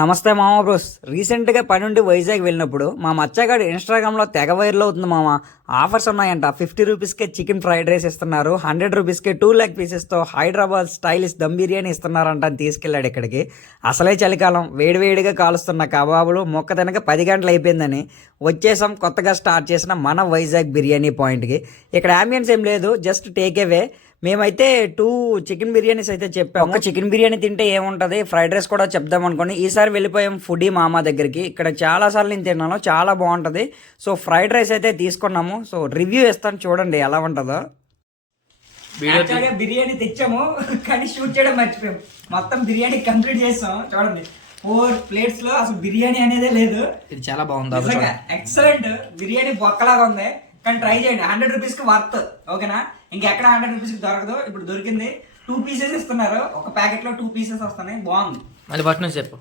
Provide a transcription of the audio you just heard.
నమస్తే మామ బ్రోస్. రీసెంట్గా పని నుండి వైజాగ్ వెళ్ళినప్పుడు మా మచ్చగాడు ఇన్స్టాగ్రామ్లో తెగ వైరల్ అవుతుంది మామ. ఆఫర్స్ ఉన్నాయంట. 50 రూపీస్కే చికెన్ ఫ్రైడ్ రైస్ ఇస్తున్నారు, 100 రూపీస్కే 2 లెగ్ పీసెస్తో హైదరాబాద్ స్టైలిష్ దమ్ బిర్యానీ ఇస్తున్నారంట అని తీసుకెళ్ళాడు ఇక్కడికి. అసలే చలికాలం, వేడివేడిగా కాలుస్తున్న కబాబులు మొక్క తినక 10 గంటలు అయిపోయిందని వచ్చేసాం కొత్తగా స్టార్ట్ చేసిన మన వైజాగ్ బిర్యానీ పాయింట్కి. ఇక్కడ అంబియన్స్ ఏం లేదు, జస్ట్ టేక్ అవే. మేమైతే 2 చికెన్ బిర్యానీస్ అయితే చెప్పాము. ఒక చికెన్ బిర్యానీ తింటే ఏముంటుంది, ఫ్రైడ్ రైస్ కూడా చెప్దాం అనుకోండి. ఈసారి వెళ్ళిపోయాం ఫుడీ మామ దగ్గరికి. ఇక్కడ చాలాసార్లు నేను తిన్నాను, చాలా బాగుంటుంది. సో ఫ్రైడ్ రైస్ అయితే తీసుకున్నాము. సో రివ్యూ ఇస్తాను, చూడండి ఎలా ఉంటుందో. బిర్యానీ తెచ్చాము కానీ షూట్ చేయడం మర్చిపోయాం. మొత్తం బిర్యానీ కంప్లీట్ చేస్తాం. చూడండి 4 ప్లేట్స్ లో అసలు బిర్యానీ అనేది లేదు. ఇది చాలా బాగుంది, ఎక్సలెంట్ బిర్యానీ బొక్కలాగా ఉంది. కానీ ట్రై చేయండి, 100 రూపీస్ కి వర్త్. ఓకేనా, ఇంకెక్కడ 100 రూపీస్ కి దొరకదు. ఇప్పుడు దొరికింది. 2 పీసెస్ ఇస్తున్నారు, ఒక ప్యాకెట్ లో 2 పీసెస్ వస్తున్నాయి. బాగుంది. మళ్ళీ ఫస్ట్ నుంచి చెప్పు.